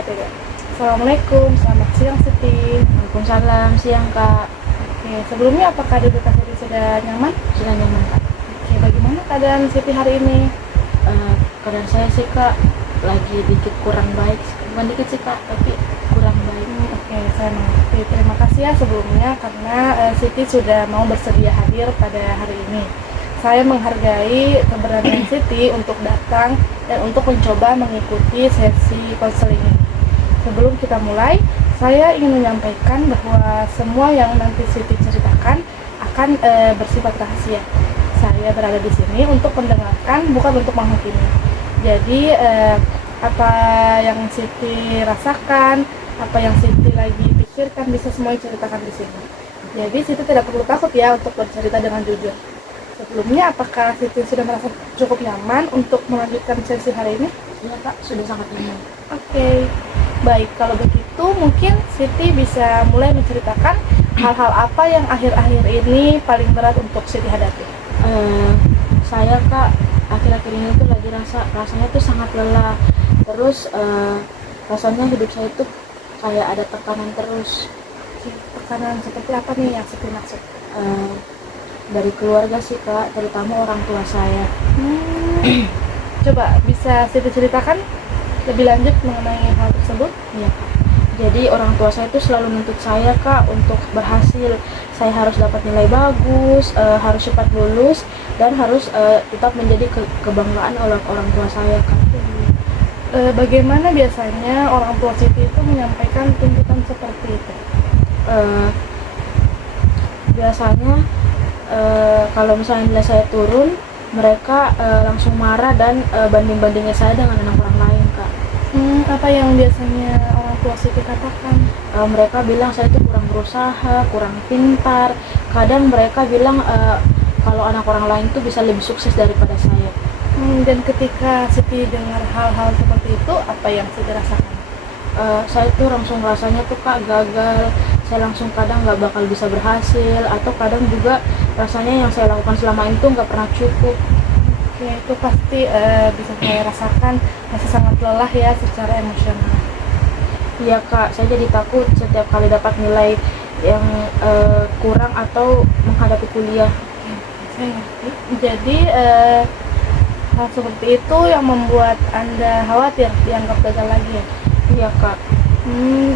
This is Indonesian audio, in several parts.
3. Assalamualaikum, selamat siang Siti. Waalaikumsalam, siang Kak. Oke, sebelumnya apakah duduk Siti sudah nyaman? Sudah nyaman Kak? Oke, bagaimana keadaan Siti hari ini? Keadaan saya sih Kak lagi dikit kurang baik, bukan dikit sih Kak, tapi kurang baik. Oke, saya mengerti. Terima kasih ya sebelumnya karena Siti sudah mau bersedia hadir pada hari ini. Saya menghargai keberanian Siti untuk datang dan untuk mencoba mengikuti sesi konseling ini. Sebelum kita mulai, saya ingin menyampaikan bahwa semua yang nanti Siti ceritakan akan bersifat rahasia. Saya berada di sini untuk mendengarkan, bukan untuk menghakimi. Jadi apa yang Siti rasakan, apa yang Siti lagi pikirkan bisa semua diceritakan di sini. Jadi Siti tidak perlu takut ya untuk bercerita dengan jujur. Sebelumnya, apakah Siti sudah merasa cukup nyaman untuk melanjutkan sesi hari ini? Iya Kak, sudah sangat nyaman. Oke, baik. Kalau begitu mungkin Siti bisa mulai menceritakan hal-hal apa yang akhir-akhir ini paling berat untuk Siti hadapi. Saya Kak akhir-akhir ini tuh lagi rasanya tuh sangat lelah. Terus rasanya hidup saya tuh kayak ada tekanan terus. Tekanan seperti apa nih yang Siti maksud? Dari keluarga sih Kak, terutama orang tua saya. Coba bisa Siti ceritakan lebih lanjut mengenai hal tersebut? Iya Kak. Jadi orang tua saya itu selalu menuntut saya Kak untuk berhasil. Saya harus dapat nilai bagus, harus cepat lulus, dan harus tetap menjadi kebanggaan oleh orang tua saya Kak. Bagaimana biasanya orang tua Siti itu menyampaikan tuntutan seperti itu? Biasanya kalau misalnya nilai saya turun, mereka langsung marah dan banding-bandingin saya dengan anak orang lain Kak. Apa yang biasanya orang tua Siti katakan? Mereka bilang saya itu kurang berusaha, kurang pintar. Kadang mereka bilang kalau anak orang lain itu bisa lebih sukses daripada saya. Dan ketika Siti dengar hal-hal seperti itu, apa yang Siti rasakan? Saya tuh langsung rasanya tuh Kak gagal. Saya langsung kadang nggak bakal bisa berhasil, atau kadang juga rasanya yang saya lakukan selama itu nggak pernah cukup. Oke, itu pasti bisa saya rasakan masih sangat lelah ya secara emosional. Iya Kak, saya jadi takut setiap kali dapat nilai yang kurang atau menghadapi kuliah. Saya ngerti. Jadi hal seperti itu yang membuat Anda khawatir dianggap gagal lagi ya? Iya Kak.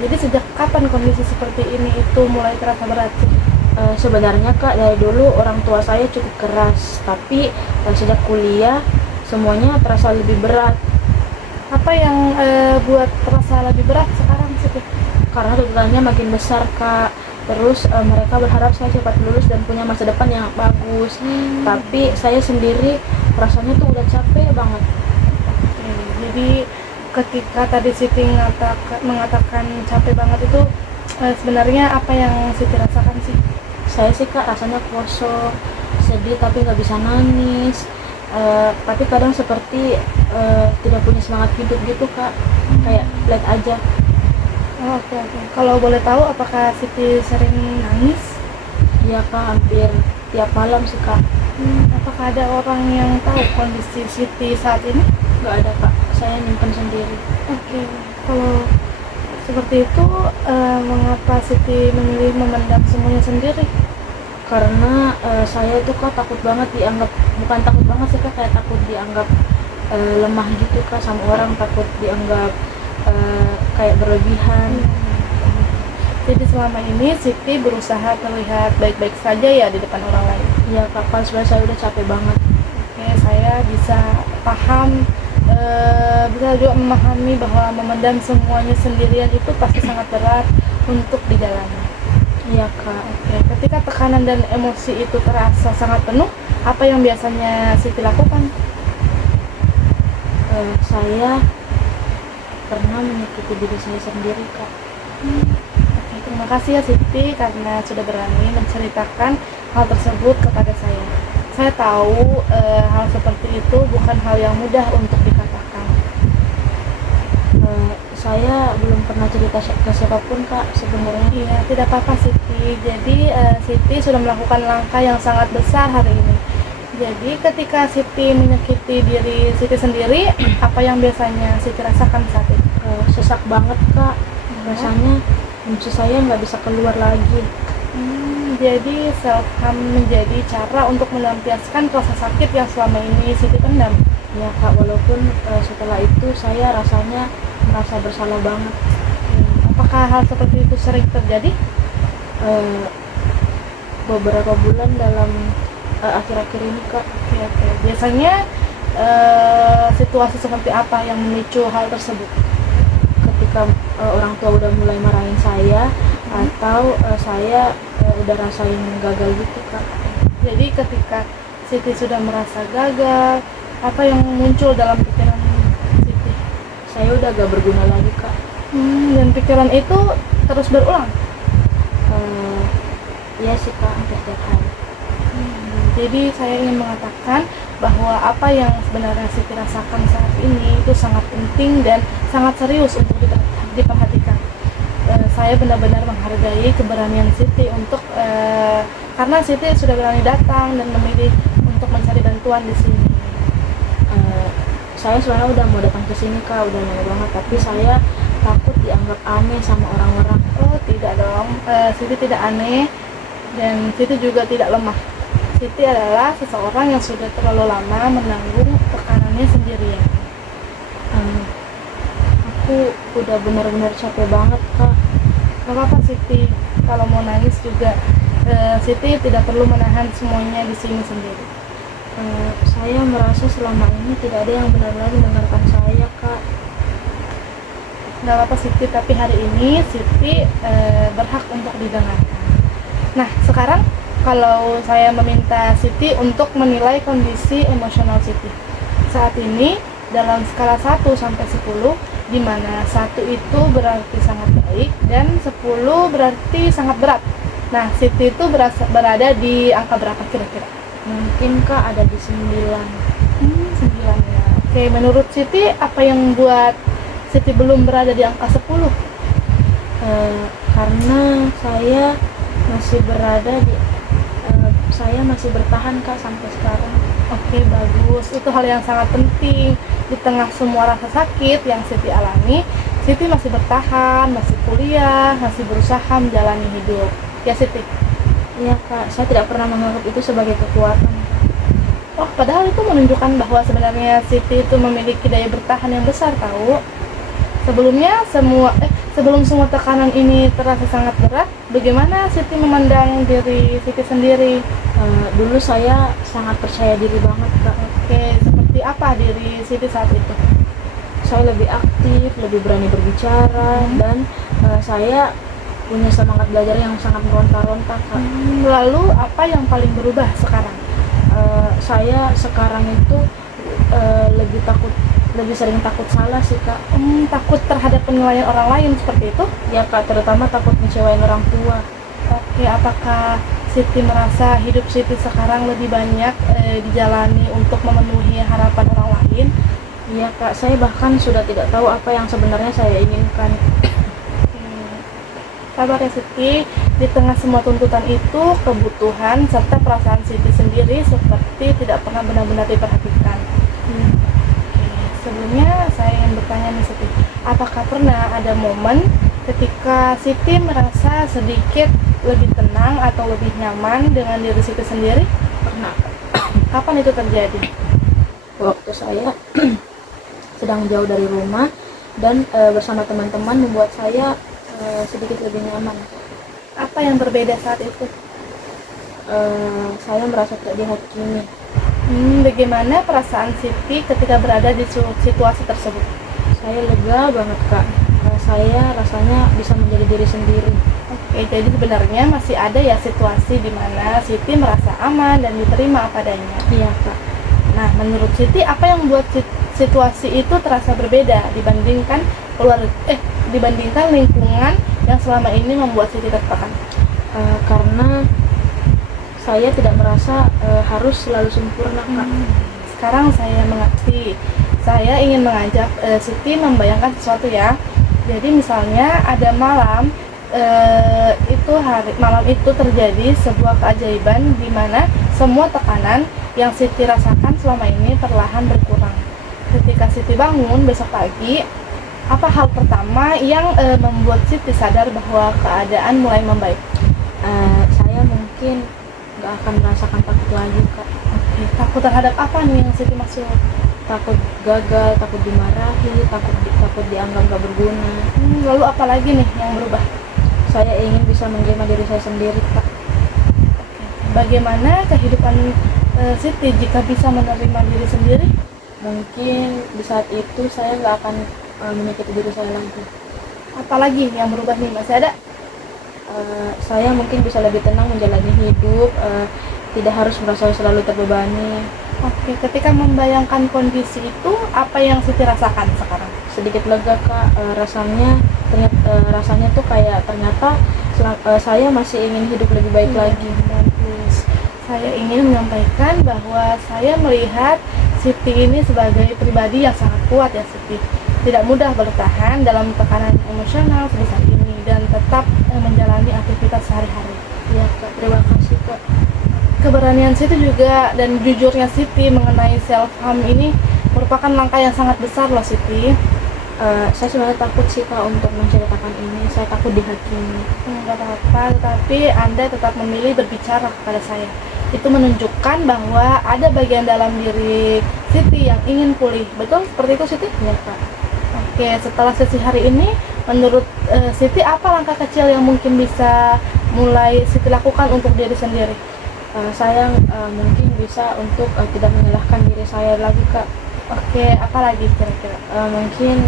Jadi sejak kapan kondisi seperti ini itu mulai terasa berat? Sebenarnya Kak dari dulu orang tua saya cukup keras, tapi sejak kuliah semuanya terasa lebih berat. Apa yang buat terasa lebih berat sekarang sih? Karena tuntutannya makin besar Kak. Terus mereka berharap saya cepat lulus dan punya masa depan yang bagus. Tapi saya sendiri rasanya tuh udah capek banget. Oke, jadi ketika tadi Siti mengatakan capek banget itu sebenarnya apa yang Siti rasakan sih? Saya sih Kak rasanya kosong, sedih tapi nggak bisa nangis. Tapi kadang seperti tidak punya semangat hidup gitu Kak, kayak flat aja. Oke. Kalau boleh tahu apakah Siti sering nangis? Iya Kak, hampir tiap malam sih Kak. Apakah ada orang yang tahu kondisi Siti saat ini? Nggak ada Kak, saya nyimpen sendiri. Oke, kalau seperti itu mengapa Siti memilih memendam semuanya sendiri? Karena saya tuh Kak takut banget dianggap, bukan takut banget sih Kak, kayak takut dianggap lemah gitu Kak sama orang, takut dianggap kayak berlebihan. Jadi selama ini Siti berusaha terlihat baik-baik saja ya di depan orang lain. Iya Kak, pas saya udah capek banget. Oke, saya bisa paham, bisa juga memahami bahwa memendam semuanya sendirian itu pasti sangat berat untuk dijalani. Iya Kak. Oke, ketika tekanan dan emosi itu terasa sangat penuh, apa yang biasanya Siti lakukan? Saya pernah menyakiti diri saya sendiri Kak. Oke, terima kasih ya Siti karena sudah berani menceritakan hal tersebut kepada saya. Saya tahu hal seperti itu bukan hal yang mudah untuk dikatakan. Saya belum pernah cerita ke siapapun Kak sebenarnya. Iya, tidak apa-apa Siti. Jadi Siti sudah melakukan langkah yang sangat besar hari ini. Jadi ketika Siti menyakiti diri Siti sendiri, apa yang biasanya Siti rasakan saat itu? sesak banget kak, rasanya usus saya nggak bisa keluar lagi. Jadi self harm menjadi cara untuk melampiaskan rasa sakit yang selama ini Siti pendam. Ya kak, walaupun setelah itu saya rasanya merasa bersalah banget. Apakah hal seperti itu sering terjadi? Eh, Beberapa bulan dalam akhir-akhir ini kak. Oke. Biasanya situasi seperti apa yang memicu hal tersebut? Ketika orang tua udah mulai marahin saya, atau saya udah rasain gagal gitu kak. Jadi ketika Siti sudah merasa gagal, apa yang muncul dalam pikiran Siti? Saya udah gak berguna lagi kak. Dan pikiran itu terus berulang? Iya sih kak, hampir tiap hari. Jadi saya ingin mengatakan bahwa apa yang sebenarnya Siti rasakan saat ini itu sangat penting dan sangat serius untuk diperhatikan. Saya benar-benar menghargai keberanian Siti untuk karena Siti sudah berani datang dan memilih untuk mencari bantuan di sini. Saya sebenarnya udah mau datang ke sini kak, udah lama banget, tapi saya takut dianggap aneh sama orang-orang. Oh tidak dong, Siti tidak aneh dan Siti juga tidak lemah. Siti adalah seseorang yang sudah terlalu lama menanggung tekanannya sendirian. Aku udah benar-benar capek banget kak. Gak apa-apa Siti, kalau mau nangis juga Siti tidak perlu menahan semuanya di sini sendiri. Saya merasa selama ini tidak ada yang benar-benar mendengarkan saya kak. Gak apa-apa Siti, tapi hari ini Siti berhak untuk didengarkan. Nah sekarang kalau saya meminta Siti untuk menilai kondisi emosional Siti saat ini dalam skala 1 sampai 10, di mana 1 itu berarti sangat baik dan 10 berarti sangat berat. Nah Siti itu berada di angka berapa kira-kira? Mungkin kak ada di 9. 9 ya. Oke, menurut Siti apa yang buat Siti belum berada di angka 10? Karena saya masih berada di saya masih bertahan kak sampai sekarang. Oke, bagus. Itu hal yang sangat penting. Di tengah semua rasa sakit yang Siti alami, Siti masih bertahan, masih kuliah, masih berusaha menjalani hidup. Ya Siti? Iya kak, saya tidak pernah menganggap itu sebagai kekuatan. Oh, padahal itu menunjukkan bahwa sebenarnya Siti itu memiliki daya bertahan yang besar, tahu? Sebelum semua tekanan ini terasa sangat berat, bagaimana Siti memandang diri Siti sendiri? Dulu saya sangat percaya diri banget kak. Oke, seperti apa diri Siti saat itu? Saya lebih aktif, lebih berani berbicara, dan saya punya semangat belajar yang sangat meronta-ronta kak. Lalu apa yang paling berubah sekarang? Saya sekarang itu lebih sering takut salah sih kak. Takut terhadap penilaian orang lain seperti itu? Ya kak, terutama takut ngecewain orang tua. Oke, apakah Siti merasa hidup Siti sekarang lebih banyak dijalani untuk memenuhi harapan orang lain? Iya kak, saya bahkan sudah tidak tahu apa yang sebenarnya saya inginkan. Sabar ya Siti, di tengah semua tuntutan itu, kebutuhan serta perasaan Siti sendiri seperti tidak pernah benar-benar diperhatikan. Sebelumnya saya ingin bertanya nih Siti, apakah pernah ada momen ketika Siti merasa sedikit lebih tenang atau lebih nyaman dengan diri Siti sendiri? Pernah. Kapan itu terjadi? Waktu saya sedang jauh dari rumah dan bersama teman-teman membuat saya sedikit lebih nyaman. Apa yang berbeda saat itu? Saya merasa tidak dihakimi. Bagaimana perasaan Siti ketika berada di situasi tersebut? Saya lega banget kak. Saya rasanya bisa menjadi diri sendiri. Oke, jadi sebenarnya masih ada ya situasi di mana Siti merasa aman dan diterima apa adanya. Iya kak. Nah, menurut Siti apa yang membuat situasi itu terasa berbeda dibandingkan dibandingkan lingkungan yang selama ini membuat Siti tertekan? Karena saya tidak merasa harus selalu sempurna kak. Sekarang saya mengerti. Saya ingin mengajak Siti membayangkan sesuatu ya. Jadi misalnya ada malam malam itu terjadi sebuah keajaiban di mana semua tekanan yang Siti rasakan selama ini perlahan berkurang. Ketika Siti bangun besok pagi, Apa hal pertama yang membuat Siti sadar bahwa keadaan mulai membaik? Saya mungkin nggak akan merasakan takut lagi kak. Oke, takut terhadap apa nih yang Siti maksud? Takut gagal, takut dimarahi, takut dianggap nggak berguna. Lalu apa lagi nih yang berubah? Saya ingin bisa menerima diri saya sendiri kak. Bagaimana kehidupan Siti jika bisa menerima diri sendiri? Mungkin di saat itu saya nggak akan menyakiti diri saya lagi. Apalagi yang berubah nih, masih ada? Saya mungkin bisa lebih tenang menjalani hidup, tidak harus merasa selalu terbebani. Oke, ketika membayangkan kondisi itu, apa yang Siti rasakan sekarang? Sedikit lega kak, rasanya tuh kayak ternyata saya masih ingin hidup lebih baik lagi. Bagus. Saya ingin menyampaikan bahwa saya melihat Siti ini sebagai pribadi yang sangat kuat ya Siti. Tidak mudah bertahan dalam tekanan emosional sebesar ini dan tetap menjalani aktivitas sehari-hari. Ya kak, terima kasih kak. Keberanian Siti juga dan jujurnya Siti mengenai self harm ini merupakan langkah yang sangat besar loh Siti. Saya sebenarnya takut sih kak untuk menceritakan ini. Saya takut dihakimi. Enggak apa-apa, tetapi Anda tetap memilih berbicara kepada saya. Itu menunjukkan bahwa ada bagian dalam diri Siti yang ingin pulih. Betul seperti itu Siti? Ya kak. Oke, setelah sesi hari ini, menurut Siti apa langkah kecil yang mungkin bisa mulai Siti lakukan untuk diri sendiri? Saya mungkin bisa untuk tidak menyalahkan diri saya lagi kak. Oke, apa lagi kira-kira? Mungkin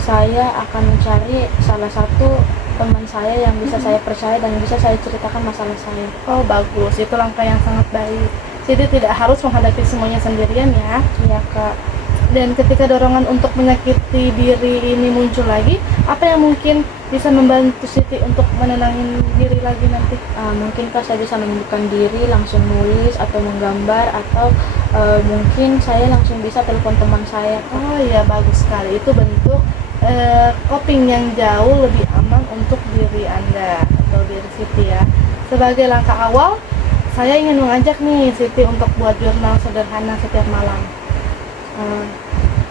saya akan mencari salah satu teman saya yang bisa saya percaya dan bisa saya ceritakan masalah saya. Oh bagus, itu langkah yang sangat baik. Siti tidak harus menghadapi semuanya sendirian ya. Iya kak. Dan ketika dorongan untuk menyakiti diri ini muncul lagi, apa yang mungkin bisa membantu Siti untuk menenangin diri lagi nanti? Mungkin kak saya bisa menyembuhkan diri, langsung nulis atau menggambar, atau mungkin saya langsung bisa telepon teman saya. Oh iya, bagus sekali. Itu bentuk coping yang jauh lebih aman untuk diri Anda atau diri Siti ya. Sebagai langkah awal, saya ingin mengajak nih Siti untuk buat jurnal sederhana setiap malam.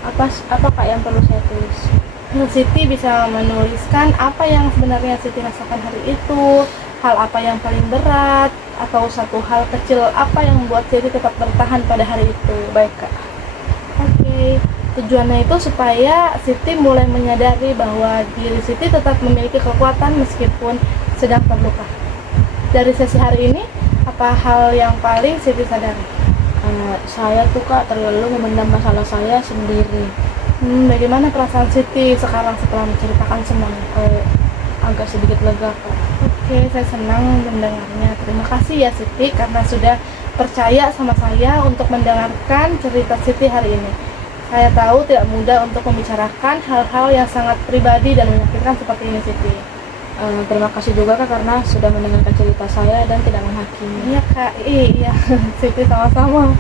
Apa kak yang perlu saya tulis? Siti bisa menuliskan apa yang sebenarnya Siti rasakan hari itu, hal apa yang paling berat, atau satu hal kecil apa yang membuat Siti tetap bertahan pada hari itu. Baik kak. Oke, tujuannya itu supaya Siti mulai menyadari bahwa diri Siti tetap memiliki kekuatan meskipun sedang terluka. Dari sesi hari ini, apa hal yang paling Siti sadari? Saya tuh kak terlalu memendam masalah saya sendiri. Bagaimana perasaan Siti sekarang setelah menceritakan semuanya? Agak sedikit lega kak. Oke, saya senang mendengarnya. Terima kasih ya Siti karena sudah percaya sama saya untuk mendengarkan cerita Siti hari ini. Saya tahu tidak mudah untuk membicarakan hal-hal yang sangat pribadi dan menyakitkan seperti ini Siti. Terima kasih juga kak karena sudah mendengarkan cerita saya dan tidak menghakimi. Iya kak, iya Siti sama-sama.